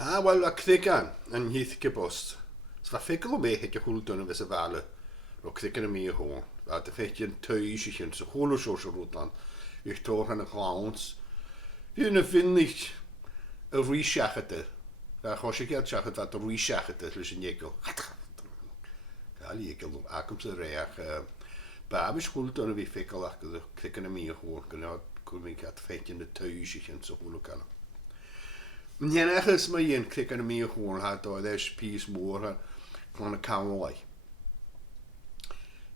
Wel, a Creagan yn hyth gybost. Sfa ffigl o me hyd y hwldwn yn fes y fale. Ro Creagan y mi o hwn. A dy ffeich yn tøys i chyn. So hwl o sios o rwdlan. I'ch tor han y clowns. Fi yn y finnig y rwysiach ydy. Fa chosig iad siach ydy y rwysiach ydy. Lys yn iegol. Gael i iegol. Ac ymsy'n reach. Bab is hwldwn yn fi ffigl ac ydw Creagan y mi o hwn. Gynnod gwrmig at ffeich yn y tøys i chyn. So hwl o gan. SEANACHAS mae Iain Creagan y Mì-chomhairle had oedd eis pys môr h-ealainean.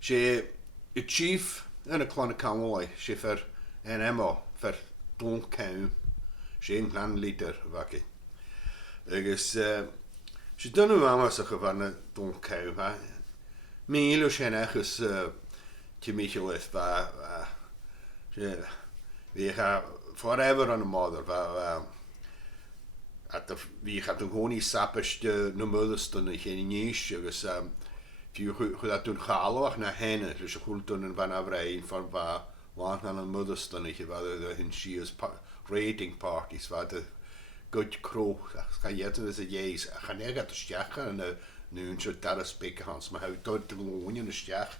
Se y chief yn y h-ealainean se fyr NMO fyr don cawn se yn clan leader fagi. Agus se dyn nhw amas o'ch fan y don cawn mil o SEANACHAS ti Michael se fi forever on y mother at vi had een gewoon iets sappig de nummers dan geen niets dus fi goed dat doen galwach na henne dus goed doen en van avrein van waar aan een moeders dan ik waar de hun sheers rating parties waar de good crow kan je het is jees gaan er gaat de stjach en nu een soort daar spreken hans maar hoe tot de gewoon in de stjach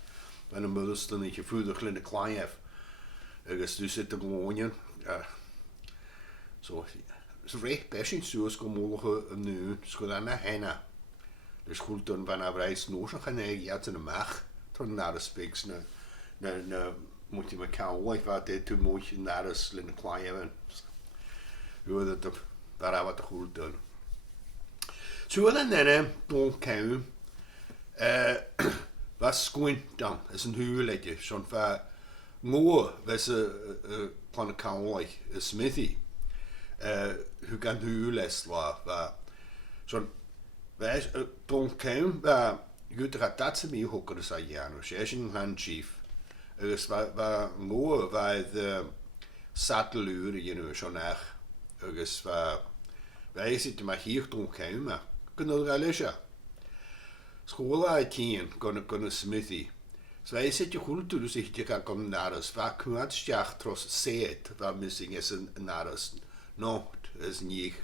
van een moeders dan ik voel de kleine klein heb dus zit de gewoon zo so recht best in zoals kom morgen nu school aan de henna. Dus goed dan van afreis nog gaan ja te mag tot naar de speaks moet je me kou wat dit te moet je naar de slinne klein hebben. Hoe dat daar wat goed doen. Zo dan don kou was schoon dan is een huwelijkje zo'n van moe was van de kou smithy. Hoe kan u les la zo'n wij don kou goed gaat dat ze mee hoeken is aan Jano ze is een hand chief dus waar moe waar de satellure zo'n echt dus wij zitten maar hier don kou maar kunnen er lezen school uit hier kunnen smithy so wij zitten goed toe dus ik kan komen naar ons waar kunt stjach tros seet waar missing is een naar ons no, is niet.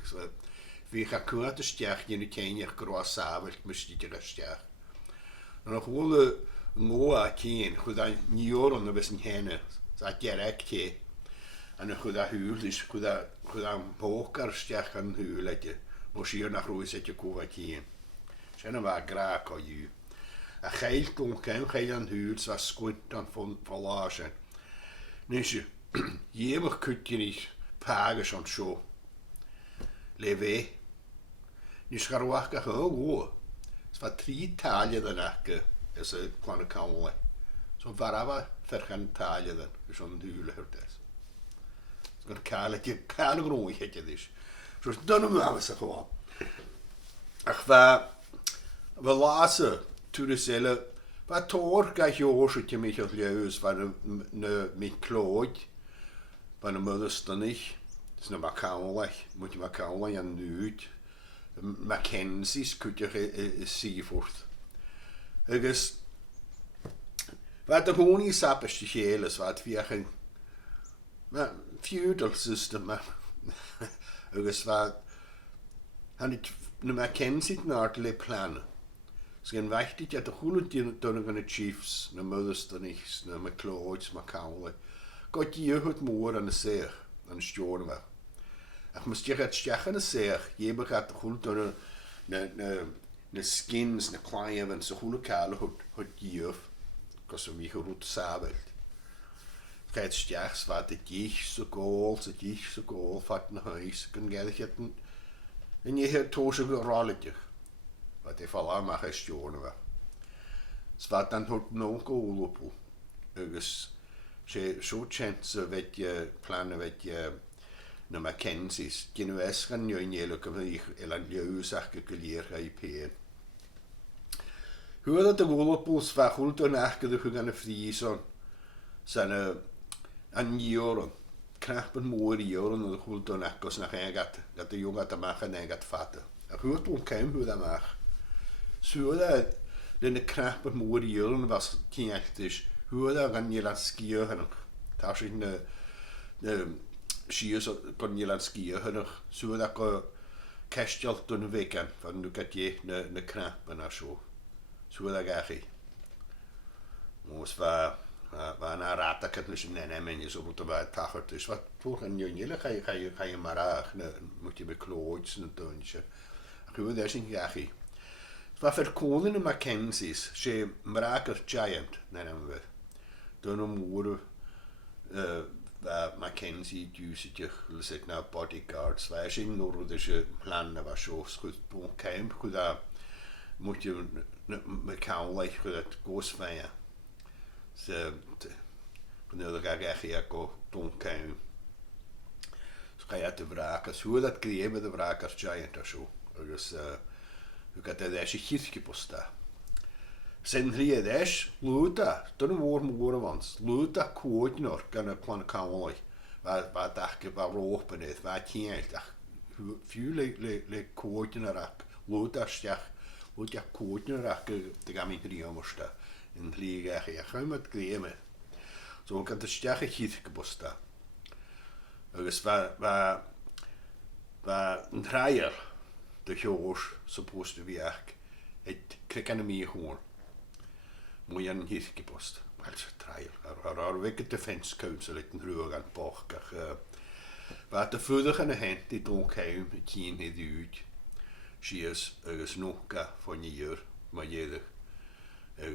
Wie gaat kwijt de stjach in de kenya groot samen, moest je de stjach. En nog wel mooi kien, goed dat niet joren dat was een henne, dat direct je. En nog goed dat huil is, goed dat poker stjach kan huilen, moest je naar roos het je koe kien. Zijn we graag al je. En geld kon geen aan huil, was goed dan van verlagen. Dus je mag je niet. Pagas on show. Leve. Nis garwach ga go. Sva 3 talje den akke is een kleine kanle. Så varava vergan talje den. Is on hule hurtes. Skal kale groei het je dus. Så dan maar was gewoon. Ach we lazen toe de selle. Wat tor ga je hoort je mich als leus van een met kloot. Van een moeders dan niet. Het is een Macaulay. Moet je Macaulay aan nuut. Macennes kun je zien voort. Dus wat de gewoon is sappig te gelen, wat via een feudal system. Dus wat han het een Macennes naar de plannen. Dus geen wichtig dat de goede dingen van de chiefs, de moeders dan niet, de McLeods, Macaulay. God je het moer aan de zeer, aan de stjoren weg. Ik moest je het stjach aan de zeer, je gaat de goed door de skins, de kleine en zo goede kale het jeuf, als we mij goed sabelt. Het stjach wat het jich zo goal, vat naar huis, kun je het en je hebt toosje rolletje, wat hij vallen mag hij stjoren weg. Zwart dan het nog goal op, dus zo chance weet je plannen weet je naar Macennes. Genoes gaan je in je lokaal elan jeuzag geclear rijpen. Hoe dat de wolopels van goed door nachgedacht gaan de vriezen zijn aan jaren. Knappen mooie jaren dat goed door nachgos naar gaat dat de jongen te maken en gaat vatten. Hoe het onkeim hoe dat mag. Zo dat de knappen mooie jaren was kinderachtig. Hoe dat kan je laten skiën? Daar is de skiën kan je laten skiën. Zo dat cestial dyn nhw fegan, fan nhw gadi na crap yna sio. Sŵl ag achi. Mos fa na rata cadlys yn nene mewn ys o bod o fa tachart ys. Fa twch yn yw'n yle chai marach na mwyti me clod sy'n dyn eisiau. Ac yw ddys yn gachi. Fa ffer cwlyn y Mackenzies, se marach yr giant nene mewn fydd. Dyn nhw mwr fa Mackenzie diws ydych lysig na bodyguards. Fa eisiau nwrdd eisiau plan na fa sio sgwyd bwyn caim. Chwyd a mwyti Macaulay chwyd at gos fa So, when the guy got go don't count. So I had the vrakas. Who that grave with the vrakas giant or so? Or just who got the dash hitki posta. Sen three dash luda. Don't know more once. Luda quote nor gonna plan Macaulay. Va dach va rope in it. Va can't. Few like quote in a rack. Luda stach. Luda quote in a rack. The gamin triamosta. In Creagan, ik ga met Creagan. Zo kan de sterke giet gebosta. Dus waar een draaier de joos supposed to be echt het Creagan mee gewoon. Moet je een giet gebost. Maar het draaier. Er werkt de defense council het een ruig aan boch. Waar de voedig aan de hand die donk hem het geen het uit. She's nog van je jaar, maar jeder.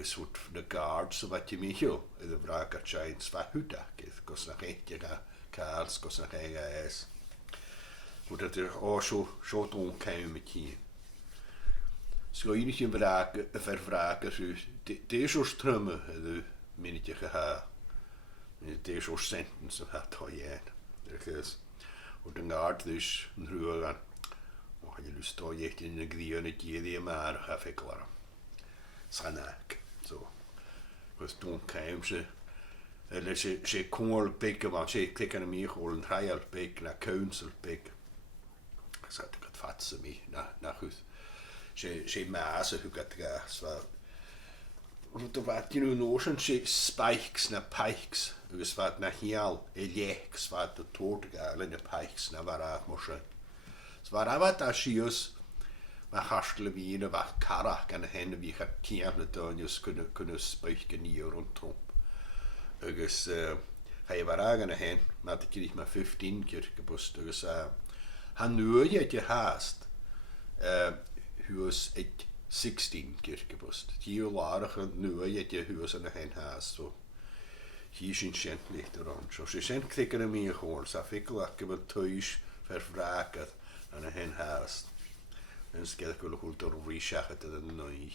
Soort de guards of wat je mee heel de vraag giants va huta kos na retje kaals kos na is hoe dat er zo ton kan met je zo je niet een vraag vervragen de zo strömmen de minutje geha de zo sentence of hat hoje er is hoe de guard dus een ruig aan hoe je lust to je in de grien het je die maar ga klaar SEANACHAS. So, was don't come she call big about she clicking a Mì-chomhairle and trial big na council big. I said to get fat to me na goed. She mass who got the gas. The wat you know notion she spikes na pikes. It was wat na h-ealainean wat the tortigal in the pikes na varat moshe. So var avat as she us maar harstle wie in wat karach en hen wie het tierne donjus kunnen spuiken hier rondom. Dus hij was aan hen, maar ik kreeg maar 15 keer gebost. Dus han nu je haast, hij was 16 keer gebost. Hier later nu je was aan hen haast. So hier is een schentlich erom. Zo ze zijn klikken er meer gewoon. Zo fikkel ik heb het thuis vervraagd aan hen haast. En ze kijken hoe cultar oirbh te den